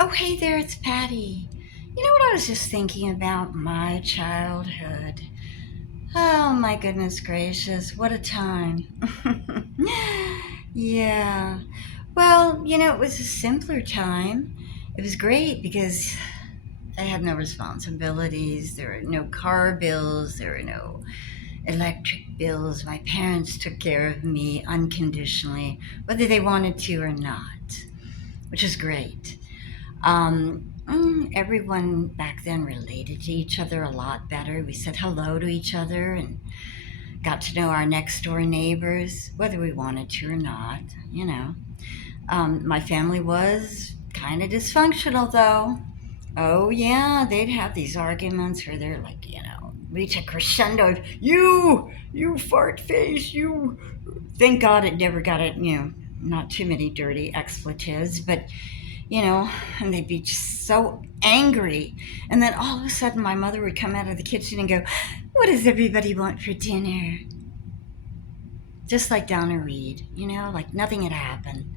Oh, hey there, it's Patty. You know what I was just thinking about? My childhood. Oh, my goodness gracious, what a time. Yeah. Well, it was a simpler time. It was great because I had no responsibilities. There were no car bills. There were no electric bills. My parents took care of me unconditionally, whether they wanted to or not, which is great. Everyone back then related to each other a lot better. We said hello to each other and got to know our next door neighbors, whether we wanted to or not, you know. My family was kind of dysfunctional, though. Oh, yeah, they'd have these arguments where they're like, reach a crescendo. You fart face, you. Thank God it never got it, not too many dirty expletives, but and they'd be just so angry. And then all of a sudden, my mother would come out of the kitchen and go, "What does everybody want for dinner?" Just like Donna Reed, like nothing had happened.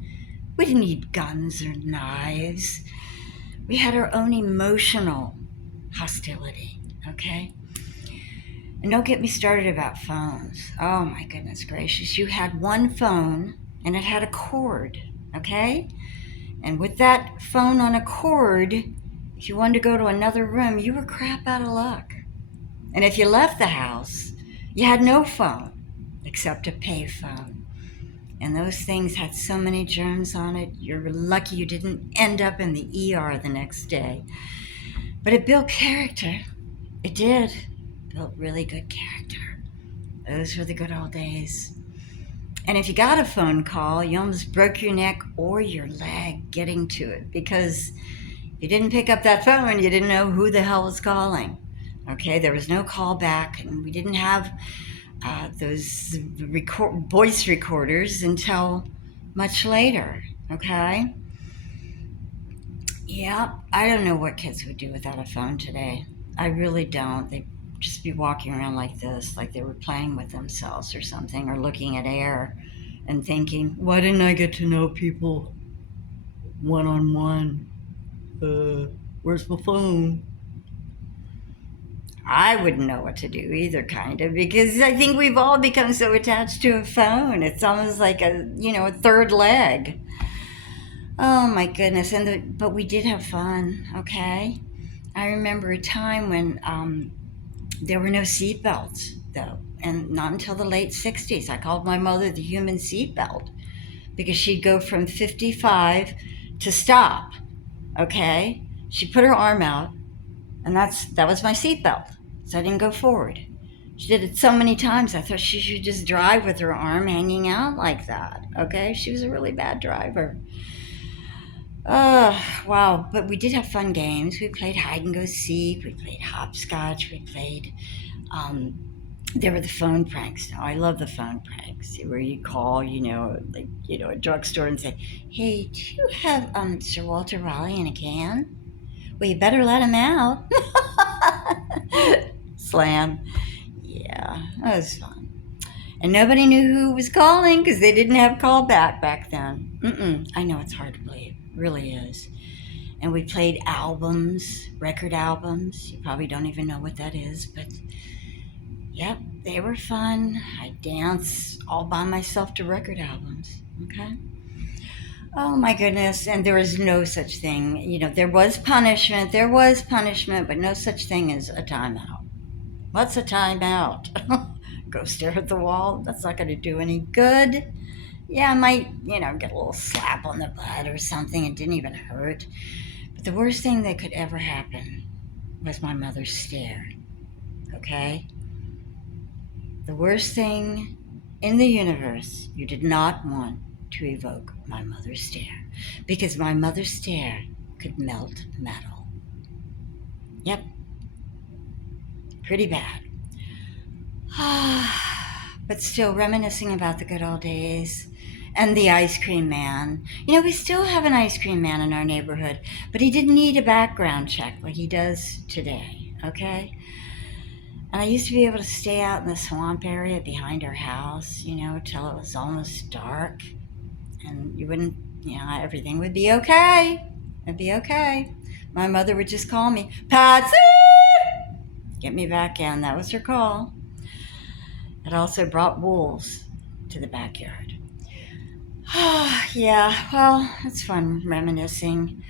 We didn't need guns or knives. We had our own emotional hostility, okay? And don't get me started about phones. Oh my goodness gracious. You had one phone and it had a cord, okay? And with that phone on a cord, if you wanted to go to another room, you were crap out of luck. And if you left the house, you had no phone except a pay phone. And those things had so many germs on it, you're lucky you didn't end up in the ER the next day. But it built character. It did. Built really good character. Those were the good old days. And if you got a phone call, you almost broke your neck or your leg getting to it because you didn't pick up that phone, you didn't know who the hell was calling. Okay, there was no call back, and we didn't have those voice recorders until much later. Okay, yeah, I don't know what kids would do without a phone today. I really don't. They'd just be walking around like this, like they were playing with themselves or something, or looking at air and thinking, why didn't I get to know people one on one? Where's my phone? I wouldn't know what to do either, kind of, because I think we've all become so attached to a phone. It's almost like a third leg. Oh my goodness! But we did have fun. Okay, I remember a time when there were no seatbelts though, and not until the late '60s. I called my mother the human seatbelt because she'd go from 55 to stop. Okay, she put her arm out, and that was my seatbelt, so I didn't go forward. She did it so many times, I thought she should just drive with her arm hanging out like that. Okay, she was a really bad driver. Wow, but we did have fun games. We played hide and go seek, we played hopscotch, we played there were the phone pranks. Now I love the phone pranks where you call, a drugstore and say, "Hey, do you have Sir Walter Raleigh in a can? Well, you better let him out." Slam. Yeah, that was fun. And nobody knew who was calling because they didn't have callback back then. I know it's hard to believe. It really is. And we played albums, record albums. You probably don't even know what that is, but yep, they were fun. I danced all by myself to record albums. Okay. Oh my goodness. And there was no such thing. There was punishment, but no such thing as a timeout. What's a timeout? Go stare at the wall? That's not going to do any good. Yeah, I might, get a little slap on the butt or something. It didn't even hurt. But the worst thing that could ever happen was my mother's stare. Okay? The worst thing in the universe you did not want to evoke my mother's stare. Because my mother's stare could melt metal. Yep. Pretty bad. But still reminiscing about the good old days and the ice cream man. We still have an ice cream man in our neighborhood, but he didn't need a background check like he does today, okay? And I used to be able to stay out in the swamp area behind our house, till it was almost dark, and you wouldn't, everything would be okay. It'd be okay. My mother would just call me, Patsy! Get me back in. That was her call. It also brought wolves to the backyard. Yeah, well, it's fun reminiscing.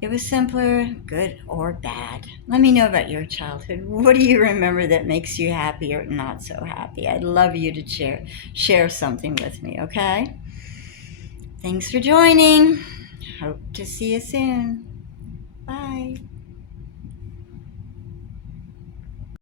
It was simpler, good or bad. Let me know about your childhood. What do you remember that makes you happy or not so happy? I'd love you to share something with me, okay? Thanks for joining. Hope to see you soon. Bye.